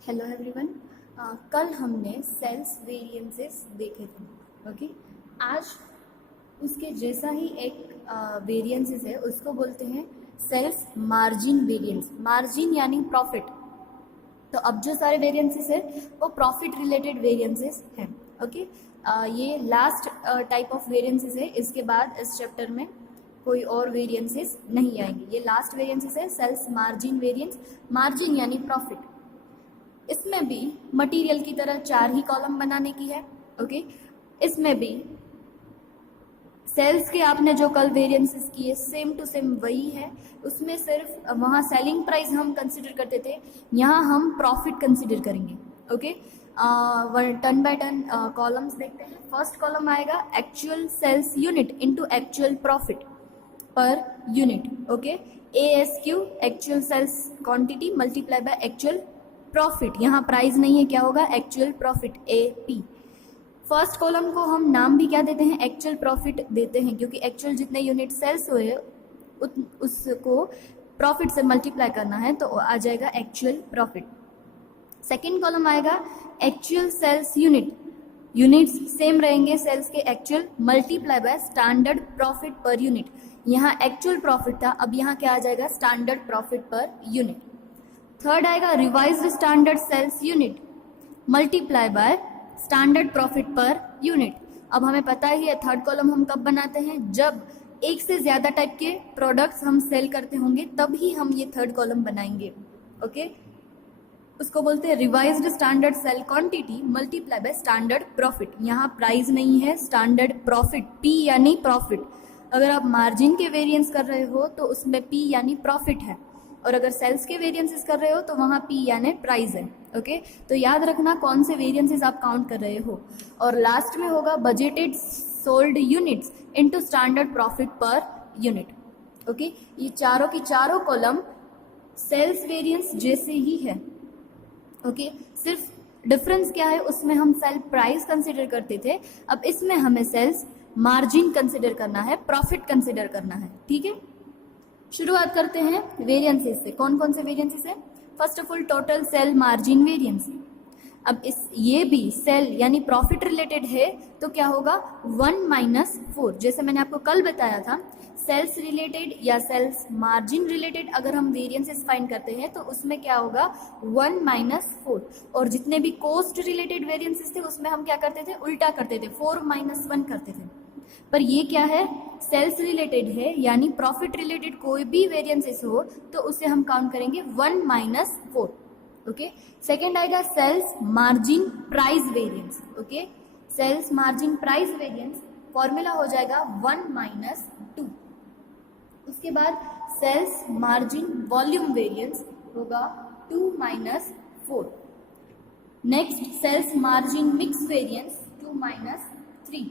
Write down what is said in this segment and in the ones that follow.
Hello everyone. कल हमने sales variances देखे थे। ओके, आज उसके जैसा ही एक वेरिएंसेस है, उसको बोलते हैं सेल्स मार्जिन वेरिएंस। मार्जिन यानी प्रॉफिट। तो अब जो सारे वेरिएंसेस है वो प्रॉफिट रिलेटेड वेरिएंसेस हैं। ओके, ये लास्ट टाइप ऑफ वेरिएंसेस है। इसके बाद इस चैप्टर में कोई और वेरिएंसेस नहीं आएंगे। ये लास्ट वेरिएंसेस है, सेल्स मार्जिन वेरिएंस। मार्जिन यानी प्रॉफिट। इसमें भी मटेरियल की तरह 4 ही कॉलम बनाने की है। ओके, इसमें भी सेल्स के आपने जो कल वेरिएंसेस किए सेम टू सेम वही है। उसमें सिर्फ वहाँ सेलिंग प्राइस हम कंसिडर करते थे, यहाँ हम प्रॉफिट कंसिडर करेंगे। Okay, turn by turn columns देखते हैं। फर्स्ट कॉलम आएगा actual sales unit into actual profit per unit. Okay, ASQ actual sales quantity multiply by actual profit. यहाँ प्राइस नहीं है, क्या होगा? Actual profit AP। First column को हम नाम भी क्या देते हैं? एक्चुअल प्रॉफिट देते हैं, क्योंकि एक्चुअल जितने यूनिट सेल्स हुए उसको प्रॉफिट से मल्टीप्लाई करना है, तो आ जाएगा एक्चुअल प्रॉफिट। सेकेंड कॉलम आएगा actual sales unit. Units same रहेंगे सेल्स के, actual multiply by standard profit per unit. यहाँ एक्चुअल प्रॉफिट था, अब यहाँ क्या आ जाएगा? Standard profit per unit. Third आएगा revised standard sales unit multiply by standard profit per unit. अब हमें पता ही है थर्ड कॉलम हम कब बनाते हैं? जब एक से ज्यादा टाइप के प्रोडक्ट्स हम सेल करते होंगे, तब ही हम ये थर्ड कॉलम बनाएंगे। ओके, उसको बोलते हैं revised standard sale quantity multiply by standard profit. यहाँ प्राइस नहीं है, स्टैंडर्ड प्रॉफिट, P यानी प्रॉफिट। अगर आप मार्जिन के वेरिएंस कर रहे हो तो उसमें P यानी प्रॉफिट है, और अगर सेल्स के वेरिएंसेस कर रहे हो तो वहाँ P यानी प्राइस है। ओके, तो याद रखना कौन से वेरिएंसेस आप काउंट कर रहे हो। और लास्ट में होगा budgeted sold units into standard profit per unit. Okay, ये चारों की चारों कॉलम सेल्स वेरिएंस जैसे ही है। ओके, सिर्फ डिफरेंस क्या है? उसमें हम सेल प्राइस कंसिडर करते थे, अब इसमें हमें सेल्स मार्जिन कंसिडर करना है, प्रॉफिट कंसिडर करना है। ठीक है, शुरुआत करते हैं वेरिएंसेस से। कौन कौन से वेरिएंसेस है? First of all total sale margin variance. अब ये भी सेल यानी प्रॉफिट रिलेटेड है, तो क्या होगा? 1 - 4। जैसे मैंने आपको कल बताया था, सेल्स रिलेटेड या सेल्स मार्जिन रिलेटेड अगर हम वेरिएंसेस फाइंड करते हैं तो उसमें क्या होगा? 1 - 4। और जितने भी कॉस्ट रिलेटेड वेरिएंसेस थे उसमें हम क्या करते थे? उल्टा करते थे, 4 - 1 करते थे। पर ये क्या है? सेल्स रिलेटेड है, यानी प्रॉफिट रिलेटेड कोई भी वेरिएंसेस हो तो उसे हम काउंट करेंगे 1 - 4। ओके, सेकेंड आएगा sales margin price variance. Okay, sales margin price variance formula हो जाएगा 1 - 2। उसके बाद सेल्स मार्जिन वॉल्यूम वेरिएंस होगा 2 - 4। Next sales margin mix variance 2 - 3।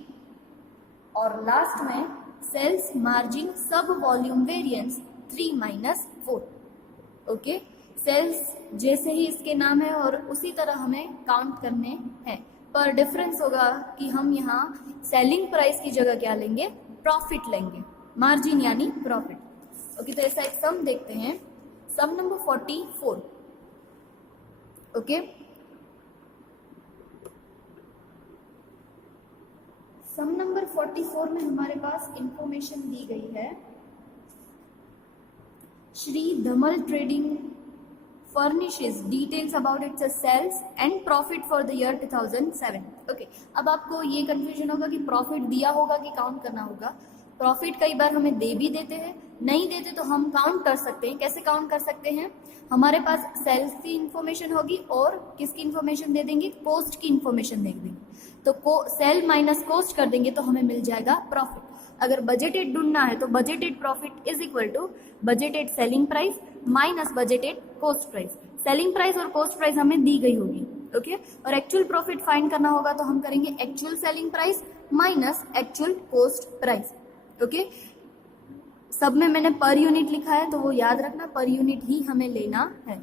और लास्ट में sales margin sub volume variance 3 - 4। Okay, sales जैसे ही इसके नाम है और उसी तरह हमें काउंट करने हैं, पर डिफरेंस होगा कि हम यहाँ सेलिंग प्राइस की जगह क्या लेंगे? प्रॉफिट लेंगे, मार्जिन यानी प्रॉफिट। ओके, तो ऐसा एक सम देखते हैं, sum number 44। Okay, sum number 44 में हमारे पास इंफॉर्मेशन दी गई है। Shri Dhamal trading furnishes details about its sales and profit for the year 2007. Okay, अब आपको ये कंफ्यूजन होगा कि प्रॉफिट दिया होगा कि काउंट करना होगा। प्रॉफिट कई बार हमें दे भी देते हैं, नहीं देते तो हम काउंट कर सकते हैं। कैसे काउंट कर सकते हैं? हमारे पास सेल्स की इंफॉर्मेशन होगी और किसकी इंफॉर्मेशन दे देंगे? कॉस्ट की इंफॉर्मेशन दे देंगे। तो सेल माइनस कॉस्ट कर देंगे तो हमें मिल जाएगा प्रॉफिट। अगर बजटेड ढूंढना है तो budgeted profit is equal to budgeted selling price minus budgeted cost price. Selling price और कॉस्ट प्राइस हमें दी गई होगी। ओके, और एक्चुअल प्रॉफिट फाइंड करना होगा तो हम करेंगे actual selling price minus actual cost price. Okay, सब में मैंने पर यूनिट लिखा है तो वो याद रखना, पर यूनिट ही हमें लेना है।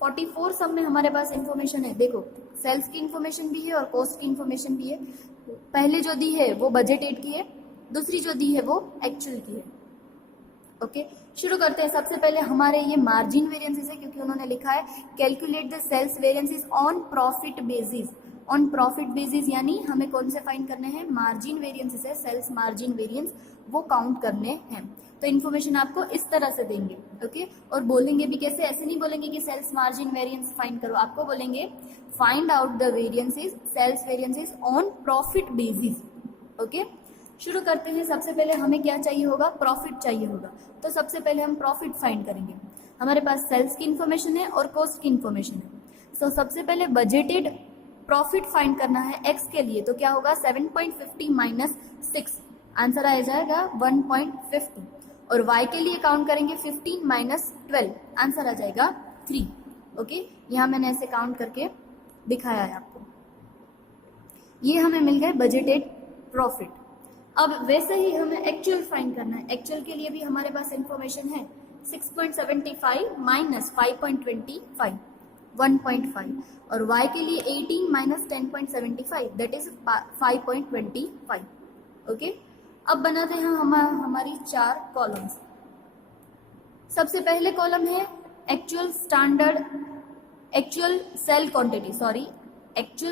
44 सब में हमारे पास इंफॉर्मेशन है। देखो, सेल्स की इंफॉर्मेशन भी है और कॉस्ट की इंफॉर्मेशन भी है। पहले जो दी है वो बजटेड की है, दूसरी जो दी है वो एक्चुअल की है। ओके शुरू करते हैं। सबसे पहले हमारे ये मार्जिन वेरिएंसेस है, क्योंकि उन्होंने लिखा है calculate the sales variances on profit basis. On profit basis यानी हमें कौन से फाइंड करने हैं, मार्जिन वेरिएंसेस है, सेल्स मार्जिन वेरिएंस वो काउंट करने हैं। तो इन्फॉर्मेशन आपको इस तरह से देंगे, ओके और बोलेंगे भी कैसे, ऐसे नहीं बोलेंगे कि सेल्स मार्जिन वेरिएंस फाइंड करो, आपको बोलेंगे find out the variances sales variances on profit basis. Okay शुरू करते हैं। सबसे पहले हमें क्या चाहिए होगा, प्रॉफिट चाहिए होगा। तो सबसे पहले हम प्रॉफिट फाइंड करेंगे। हमारे पास सेल्स की इन्फॉर्मेशन है और कॉस्ट की इन्फॉर्मेशन है। सो सबसे पहले बजटेड प्रॉफिट फाइंड करना है एक्स के लिए, तो क्या होगा 7.50 माइनस 6, आंसर आ जाएगा 1.50। और वाई के लिए काउंट करेंगे 15 माइनस 12, आंसर आ जाएगा 3। ओके यहाँ मैंने ऐसे काउंट करके दिखाया है आपको। ये हमें मिल गए बजटेड प्रॉफिट। अब वैसे ही हमें एक्चुअल फाइंड करना है। एक्चुअल के लिए भी हमारे पास इंफॉर्मेशन है 6.75 माइनस 5.25, 1.5 और y के लिए 18 माइनस 10.75 दैट इज 5.25। ओके अब बनाते हैं हम हमारी 4 कॉलम्स। सबसे पहले कॉलम है actual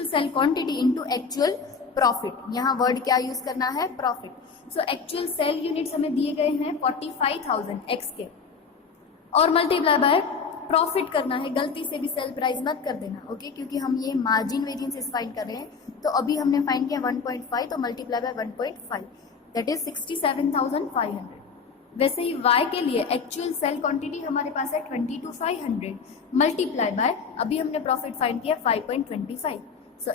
sale quantity into actual profit. यहाँ वर्ड क्या यूज करना है, profit. So actual sale units हमें दिए गए हैं 45,000 एक्स के और मल्टीप्लाई बाय प्रॉफिट करना है। गलती से भी सेल प्राइस मत कर देना, ओके क्योंकि हम ये मार्जिन वेरिएंसेस फाइंड कर रहे हैं। तो अभी हमने फाइंड किया 1.5, तो मल्टीप्लाई बाय 1.5 दैट इज 67,500। वैसे ही y के लिए एक्चुअल सेल क्वांटिटी हमारे पास है 22,500 मल्टीप्लाई बाय अभी हमने प्रॉफिट फाइंड किया 5.25, so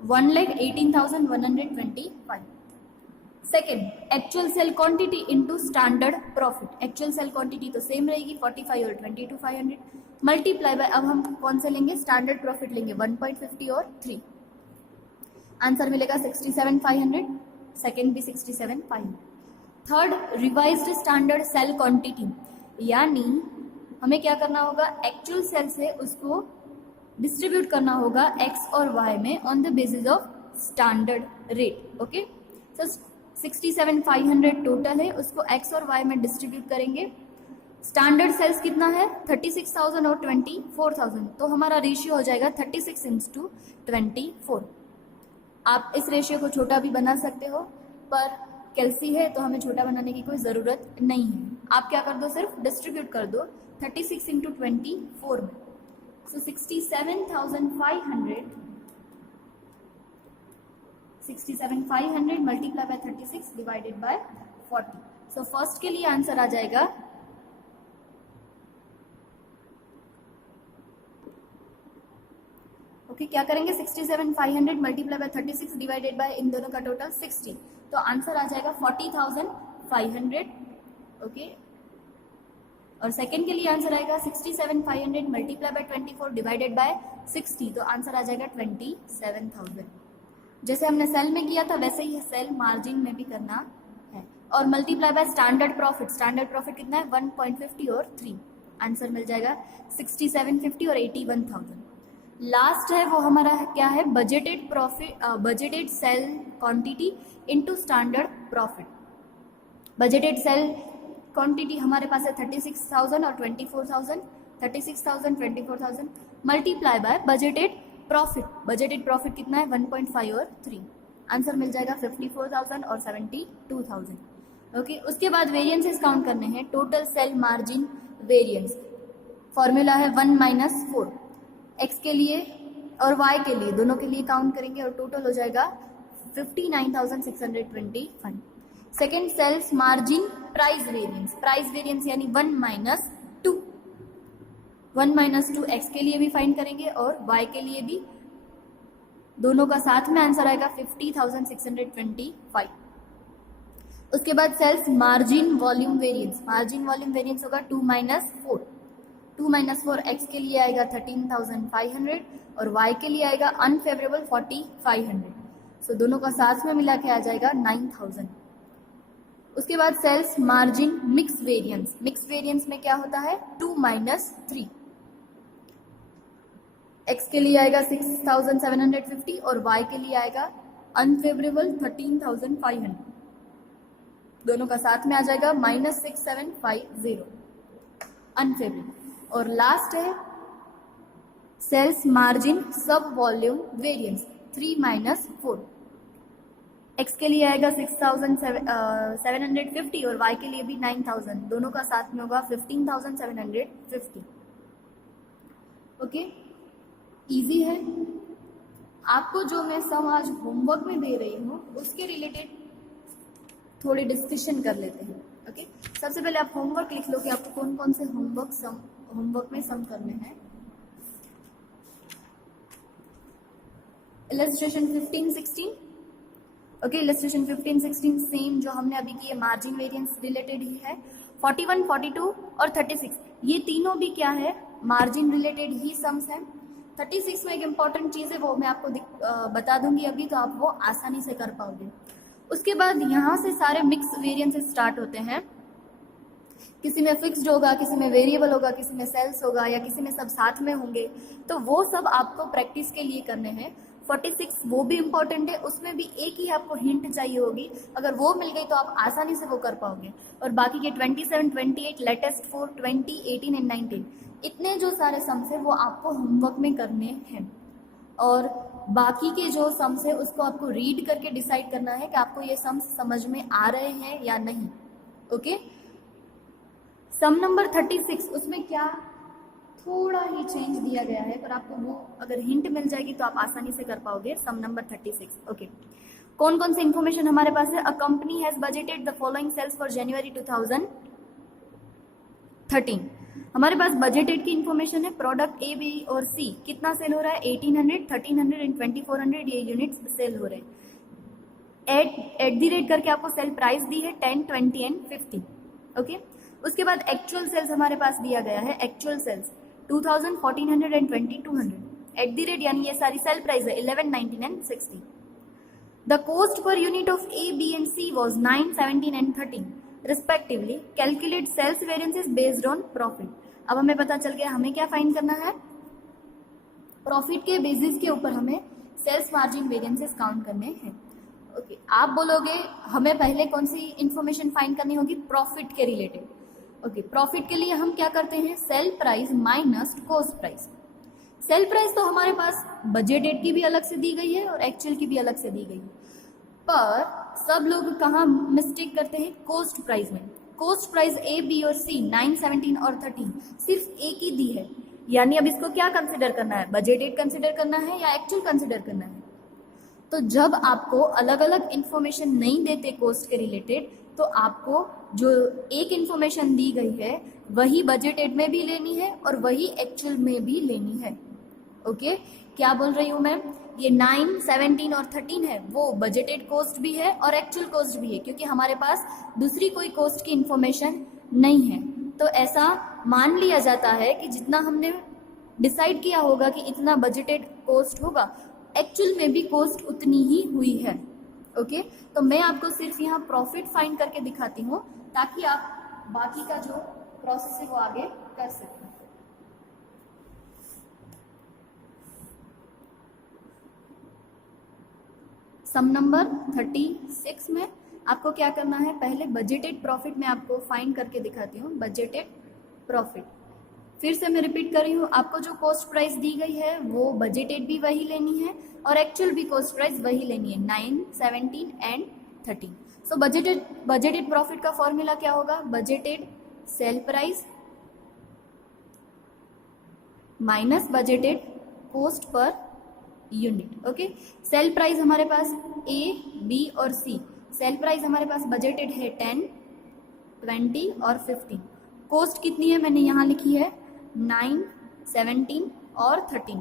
1,18,125। Second actual sale quantity into standard profit. Actual sale quantity तो सेम रहेगी 45 और 22,500 मल्टीप्लाई बाय अब हम कौन से लेंगे, स्टैंडर्ड प्रॉफिट लेंगे 1.50 और 3, आंसर मिलेगा 67,500। सेकेंड भी 67,500। Third revised standard sale quantity, यानी हमें क्या करना होगा, एक्चुअल सेल से उसको डिस्ट्रीब्यूट करना होगा एक्स और वाई में on the basis of standard rate. Okay so 67,500 total है, उसको एक्स और वाई में डिस्ट्रीब्यूट करेंगे। स्टैंडर्ड सेल्स कितना है 36,000 और 24,000, तो हमारा रेशियो हो जाएगा 36:24। आप इस रेशियो को छोटा भी बना सकते हो, पर कैलसी है तो हमें छोटा बनाने की कोई ज़रूरत नहीं है। आप क्या कर दो, सिर्फ डिस्ट्रीब्यूट कर दो 36:24 में। सो 67,500 multiply by 36 divided by 40। So first के लिए आंसर आ जाएगा ओके क्या करेंगे 67,500 मल्टीप्लाई बाय 36 डिवाइडेड बाय इन दोनों का टोटल 60, तो आंसर आ जाएगा 40,500। ओके और सेकंड के लिए आंसर आएगा 67,500 मल्टीप्लाई बाय 24 डिवाइडेड बाय 60, तो आंसर आ जाएगा 27,000। जैसे हमने सेल में किया था वैसे ही सेल मार्जिन में भी करना है। और multiply by standard profit, standard profit कितना है 1.50 और 3, आंसर मिल जाएगा 6750 और 81,000। लास्ट है वो हमारा क्या है, budgeted profit, budgeted sale quantity into standard profit. Budgeted sale quantity हमारे पास है 36,000 और 24,000, 36,000 24,000 multiply by budgeted profit. Budgeted profit कितना है 1.5 और 3, आंसर मिल जाएगा 54,000 और 72,000। ओके उसके बाद वेरिएंसेस काउंट करने हैं। Total sale margin variance formula है 1 माइनस 4, एक्स के लिए और वाई के लिए दोनों के लिए काउंट करेंगे और टोटल हो जाएगा 59,625। Second sales margin price variance यानी 1 माइनस 2, 1 माइनस 2 एक्स के लिए भी फाइंड करेंगे और वाई के लिए भी, दोनों का साथ में आंसर आएगा 50,625। उसके बाद सेल्स मार्जिन वॉल्यूम वेरिएंस होगा 2 माइनस 4, 2 माइनस 4 एक्स के लिए आएगा 13,500 और वाई के लिए आएगा अनफेवरेबल 4,500, सो दोनों का साथ में मिला के आ जाएगा 9,000। उसके बाद सेल्स मार्जिन मिक्स वेरिएंस में क्या होता है 2 माइनस 3, एक्स के लिए आएगा 6,750 और वाई के लिए आएगा अनफेवरेबल 13,500। दोनों का साथ में आ जाएगा -6750 अनफेवरेबल। और लास्ट है sales margin sub volume variance 3 - 4। X के लिए आएगा 6750 और वाई के लिए भी 9000, दोनों का साथ में होगा 15750। ओके, इजी है। आपको जो मैं सम आज होमवर्क में दे रही हूँ उसके रिलेटेड थोड़ी डिस्कशन कर लेते हैं। ओके, सबसे पहले आप होमवर्क लिख लो कि आपको कौन कौन से होमवर्क में सम करने हैं। इलस्ट्रेशन 15-16। ओके, इलस्ट्रेशन 15-16 सेम जो हमने अभी की है, मार्जिन वेरिएंस रिलेटेड ही है। 41, 42 और 36 ये तीनों भी क्या है, मार्जिन रिलेटेड ही सम्स हैं। 36 में एक इम्पॉर्टेंट चीज़ है, वो मैं आपको बता दूंगी अभी, तो आप वो आसानी से कर पाओगे। उसके बाद यहाँ से सारे मिक्स वेरिएंसेस स्टार्ट होते हैं। किसी में फिक्स्ड होगा, किसी में वेरिएबल होगा, किसी में सेल्स होगा, या किसी में सब साथ में होंगे, तो वो सब आपको प्रैक्टिस के लिए करने हैं। 46 वो भी इम्पॉर्टेंट है, उसमें भी एक ही आपको हिंट चाहिए होगी, अगर वो मिल गई तो आप आसानी से वो कर पाओगे। और बाकी के 27, 28, लेटेस्ट 4, 20, 18 एंड 19 इतने जो सारे सम्स है वो आपको होमवर्क में करने हैं। और बाकी के जो सम्स है उसको आपको रीड करके डिसाइड करना है कि आपको ये सम्स समझ में आ रहे हैं या नहीं। ओके, सम नंबर 36 उसमें क्या थोड़ा ही चेंज दिया गया है, पर आपको वो अगर हिंट मिल जाएगी तो आप आसानी से कर पाओगे। सम नंबर 36। ओके, कौन कौन सी इंफॉर्मेशन हमारे पास है। A company has budgeted the following sales for January 2013। हमारे पास बजटेड की इंफॉर्मेशन है। प्रोडक्ट ए, बी और सी कितना सेल हो रहा है, 1800, 1300 एंड 2400 ये यूनिट्स सेल हो रहे हैं। एट दी रेट करके आपको सेल प्राइस दी है 10, 20 एंड 50। ओके, उसके बाद एक्चुअल सेल्स हमारे पास दिया गया है। Actual sales 2000, 1400 and 2200 at the rate, यानी ये सारी सेल प्राइस है 11, 19 and 60। The cost per unit of A, B and C was 9, 17 and 13 respectively. Calculate sales variances based on profit. अब हमें पता चल गया हमें क्या फाइंड करना है, प्रॉफिट के बेसिस के ऊपर हमें सेल्स मार्जिन वेरिएंसेस काउंट करने हैं। ओके, आप बोलोगे हमें पहले कौन सी इंफॉर्मेशन फाइंड करनी होगी, प्रॉफिट के रिलेटेड। ओके, प्रॉफिट के लिए हम क्या करते हैं, sale price minus cost price. Sale price तो हमारे पास बजटेड की भी अलग से दी गई है और एक्चुअल की भी अलग से दी गई है, पर सब लोग कहाँ मिस्टेक करते हैं, कॉस्ट प्राइस में। कॉस्ट प्राइस ए, बी और सी 9, 17 और 13 सिर्फ एक ही दी है, यानी अब इसको क्या कंसिडर करना है, बजटेड कंसिडर करना है या एक्चुअल कंसिडर करना है। तो जब आपको अलग अलग इंफॉर्मेशन नहीं देते कॉस्ट के रिलेटेड, तो आपको जो एक इंफॉर्मेशन दी गई है वही बजटेड में भी लेनी है और वही एक्चुअल में भी लेनी है। ओके, क्या बोल रही हूँ मैम, ये 9, 17 और 13 है वो बजटेड कॉस्ट भी है और एक्चुअल कॉस्ट भी है, क्योंकि हमारे पास दूसरी कोई कॉस्ट की इंफॉर्मेशन नहीं है। तो ऐसा मान लिया जाता है कि जितना हमने डिसाइड किया होगा कि इतना बजटेड कॉस्ट होगा, एक्चुअल में भी कॉस्ट उतनी ही हुई है। ओके, तो मैं आपको सिर्फ यहाँ प्रॉफिट फाइंड करके दिखाती हूँ ताकि आप बाकी का जो प्रोसेस है वो आगे कर सकें। सम नंबर 36 में आपको क्या करना है, पहले बजटेड प्रॉफिट में आपको फाइंड करके दिखाती हूँ। बजटेड प्रॉफिट फिर से मैं रिपीट कर रही हूँ, आपको जो कॉस्ट प्राइस दी गई है वो बजटेड भी वही लेनी है और एक्चुअल भी कॉस्ट प्राइस वही लेनी है, 9, 17 एंड 13। सो बजटेड प्रॉफिट का फॉर्मूला क्या होगा, budgeted sale price minus budgeted cost per unit. Okay, sale price हमारे पास ए, बी और सी, सेल प्राइस हमारे पास बजटेड है 10, 20 और 15। कॉस्ट कितनी है मैंने यहाँ लिखी है 9, 17 और 13।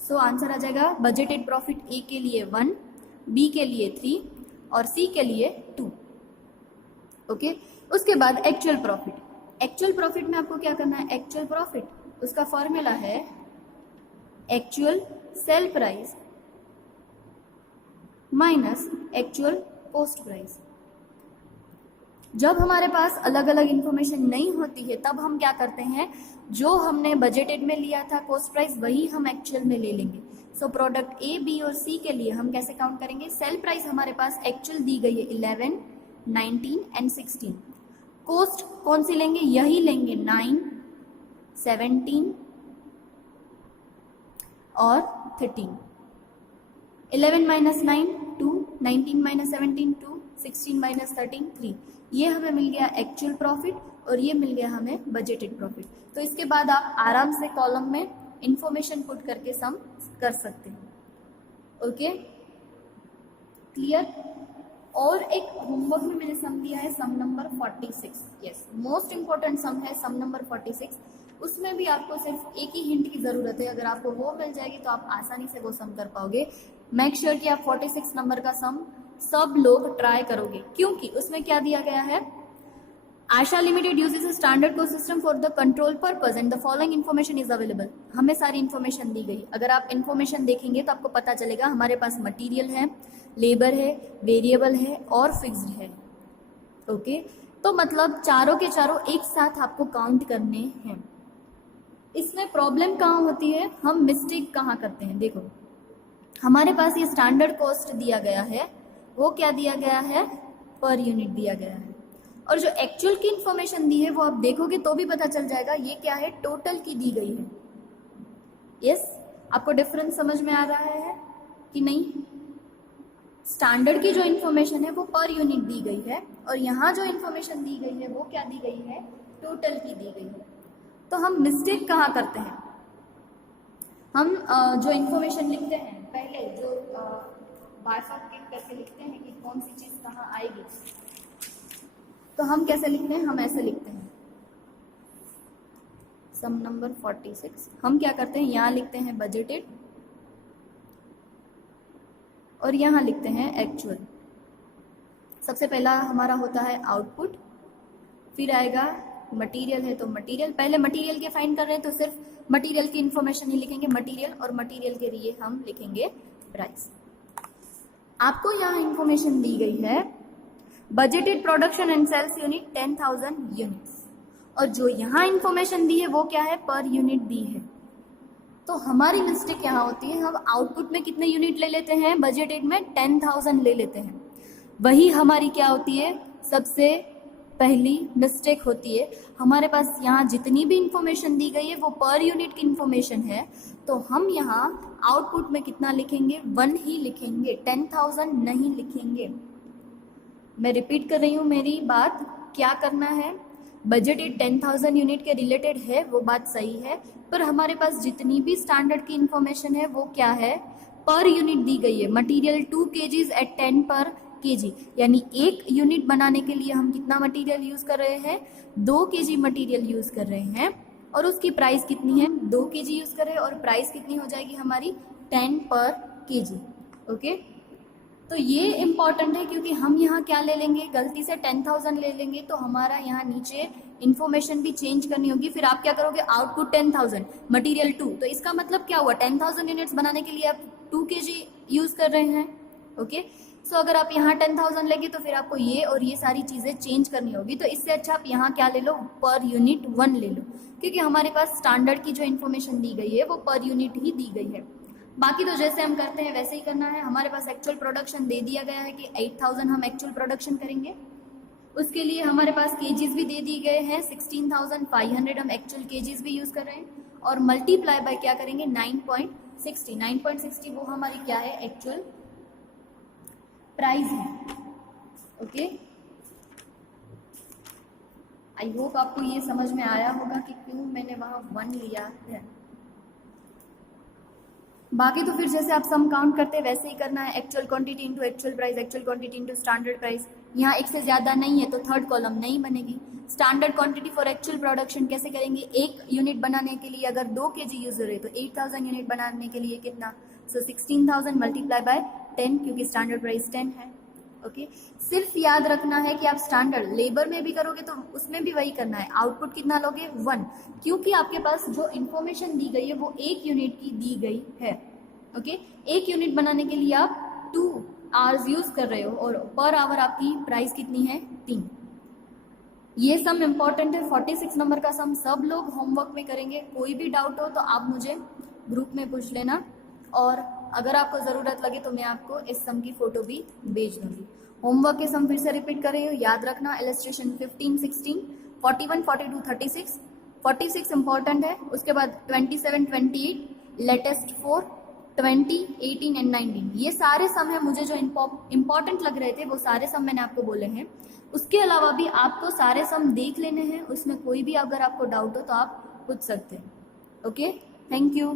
सो आंसर आ जाएगा बजटेड प्रॉफिट ए के लिए 1, बी के लिए 3 और सी के लिए 2। ओके, उसके बाद एक्चुअल प्रॉफिट। एक्चुअल प्रॉफिट में आपको क्या करना है, एक्चुअल प्रॉफिट उसका फॉर्मूला है actual sale price minus actual cost price. जब हमारे पास अलग अलग इंफॉर्मेशन नहीं होती है तब हम क्या करते हैं, जो हमने बजटेड में लिया था कॉस्ट प्राइस वही हम एक्चुअल में ले लेंगे। सो प्रोडक्ट ए, बी और सी के लिए हम कैसे काउंट करेंगे, सेल प्राइस हमारे पास एक्चुअल दी गई है 11, 19 एंड 16। कोस्ट कौन सी लेंगे? यही लेंगे, 9, 17 और 13। 11 माइनस 9 2, 19 माइनस 17 2, 16 माइनस 13 3। ये हमें मिल गया एक्चुअल प्रॉफिट और ये मिल गया हमें बजटेड प्रॉफिट। तो इसके बाद आप आराम से कॉलम में इंफॉर्मेशन पुट करके सम कर सकते हैं। Okay, clear? और एक होमवर्क में मैंने सम दिया है, सम नंबर 46। यस, मोस्ट इंपॉर्टेंट सम है सम नंबर 46। उसमें भी आपको सिर्फ एक ही हिंट की ज़रूरत है, अगर आपको वो मिल जाएगी तो आप आसानी से वो सम कर पाओगे। मेक श्योर कि आप 46 नंबर का सम सब लोग ट्राई करोगे, क्योंकि उसमें क्या दिया गया है, Asha limited uses a standard cost system for the control purpose and the following information is available. हमें सारी इन्फॉर्मेशन दी गई। अगर आप इन्फॉर्मेशन देखेंगे तो आपको पता चलेगा हमारे पास मटेरियल है, लेबर है, वेरिएबल है और फिक्स्ड है। ओके, तो मतलब चारों के चारों एक साथ आपको काउंट करने हैं। इसमें प्रॉब्लम कहाँ होती है, हम मिस्टेक कहाँ करते हैं? देखो, हमारे पास ये स्टैंडर्ड कॉस्ट दिया गया है, वो क्या दिया गया है, पर यूनिट दिया गया है। और जो एक्चुअल की इंफॉर्मेशन दी है वो आप देखोगे तो भी पता चल जाएगा ये क्या है, टोटल की दी गई है। यस, आपको डिफरेंस समझ में आ रहा है कि नहीं? स्टैंडर्ड की जो इन्फॉर्मेशन है वो पर यूनिट दी गई है और यहाँ जो इन्फॉर्मेशन दी गई है वो क्या दी गई है, टोटल की दी गई है। तो हम मिस्टेक कहाँ करते हैं? हम जो इन्फॉर्मेशन लिखते हैं पहले जो बाइफरकेट करके लिखते हैं कि कौन सी चीज़ कहाँ आएगी, तो हम कैसे लिखते हैं, हम ऐसे लिखते हैं सम नंबर 46। हम क्या करते हैं, यहाँ लिखते हैं बजटेड और यहाँ लिखते हैं एक्चुअल। सबसे पहला हमारा होता है आउटपुट, फिर आएगा मटेरियल है तो मटेरियल, पहले मटेरियल के फाइंड कर रहे हैं तो सिर्फ मटेरियल की इंफॉर्मेशन ही लिखेंगे मटेरियल, और मटेरियल के लिए हम लिखेंगे प्राइस। आपको यहाँ इंफॉर्मेशन दी गई है budgeted production and sales unit 10,000 units, और जो यहाँ इंफॉर्मेशन दी है वो क्या है, पर यूनिट दी है। तो हमारी मिस्टेक यहाँ होती है, हम आउटपुट में कितने यूनिट ले लेते हैं, बजटेड में 10,000 ले लेते हैं। वही हमारी क्या होती है, सबसे पहली मिस्टेक होती है। हमारे पास यहाँ जितनी भी इंफॉर्मेशन दी गई है वो पर यूनिट की इंफॉर्मेशन है, तो हम यहाँ आउटपुट में कितना लिखेंगे, 1 ही लिखेंगे, 10,000 नहीं लिखेंगे। मैं रिपीट कर रही हूँ मेरी बात, क्या करना है, बजटेड 10,000 यूनिट के रिलेटेड है, वो बात सही है, पर हमारे पास जितनी भी स्टैंडर्ड की इंफॉर्मेशन है वो क्या है, पर यूनिट दी गई है। मटेरियल 2 kgs एट 10 पर kg, यानी एक यूनिट बनाने के लिए हम कितना मटेरियल यूज कर रहे हैं, 2 kg मटेरियल यूज कर रहे हैं, और उसकी प्राइस कितनी है, 2 kg यूज कर रहे हैं, और प्राइस कितनी हो जाएगी हमारी 10 पर kg। ओके, तो ये इम्पॉर्टेंट है क्योंकि हम यहाँ क्या ले लेंगे, गलती से 10,000 ले लेंगे तो हमारा यहाँ नीचे इन्फॉर्मेशन भी चेंज करनी होगी। फिर आप क्या करोगे, आउटपुट 10,000 मटेरियल 2, तो इसका मतलब क्या हुआ, 10,000 यूनिट्स बनाने के लिए आप 2 kg यूज कर रहे हैं। ओके, सो अगर आप यहाँ 10,000 लेंगे तो फिर आपको ये और ये सारी चीज़ें चेंज करनी होगी। तो इससे अच्छा आप यहाँ क्या ले लो, पर यूनिट 1 ले लो, क्योंकि हमारे पास स्टैंडर्ड की जो इन्फॉर्मेशन दी गई है वो पर यूनिट ही दी गई है। बाकी तो जैसे हम करते हैं वैसे ही करना है। हमारे पास एक्चुअल प्रोडक्शन दे दिया गया है कि 8,000 हम एक्चुअल प्रोडक्शन करेंगे, उसके लिए हमारे पास केजीज भी दे दिए गए हैं 16,500, हम एक्चुअल केजीज भी यूज़ कर रहे हैं, और मल्टीप्लाई बाय क्या करेंगे 9.60 वो हमारी क्या है, एक्चुअल प्राइस है। ओके, आई होप आपको ये समझ में आया होगा कि क्यों मैंने वहाँ 1 लिया है। बाकी तो फिर जैसे आप सम काउंट करते हैं वैसे ही करना है, actual quantity into actual price, actual quantity into standard price. यहाँ एक से ज़्यादा नहीं है तो थर्ड कॉलम नहीं बनेगी। Standard quantity for actual production कैसे करेंगे, एक यूनिट बनाने के लिए अगर 2 kg यूज हो रहे तो 8,000 यूनिट बनाने के लिए कितना, सो 16,000 मल्टीप्लाई बाय 10, क्योंकि स्टैंडर्ड प्राइस 10 है। ओके, सिर्फ याद रखना है कि आप स्टैंडर्ड लेबर में भी करोगे तो उसमें भी वही करना है, आउटपुट कितना लोगे 1, क्योंकि आपके पास जो इन्फॉर्मेशन दी गई है वो 1 यूनिट की दी गई है। ओके, 1 यूनिट बनाने के लिए आप 2 आवर्स यूज कर रहे हो और पर आवर आपकी प्राइस कितनी है, 3। ये सम इम्पॉर्टेंट है, 46 नंबर का सम सब लोग होमवर्क में करेंगे। कोई भी डाउट हो तो आप मुझे ग्रुप में पूछ लेना, और अगर आपको ज़रूरत लगे तो मैं आपको इस सम की फ़ोटो भी भेज दूँगी। होमवर्क के सम फिर से रिपीट कर रही हूँ, याद रखना इलस्ट्रेशन 15, 16, 41, 42, 36, 46 इंपॉर्टेंट है, उसके बाद 27, 28, लेटेस्ट 4, 20, 18 एंड 19, ये सारे सम है मुझे जो इंपॉर्टेंट लग रहे थे वो सारे सम मैंने आपको बोले हैं। उसके अलावा भी आपको सारे सम देख लेने हैं, उसमें कोई भी अगर आपको डाउट हो तो आप पूछ सकते हैं। Okay, thank you.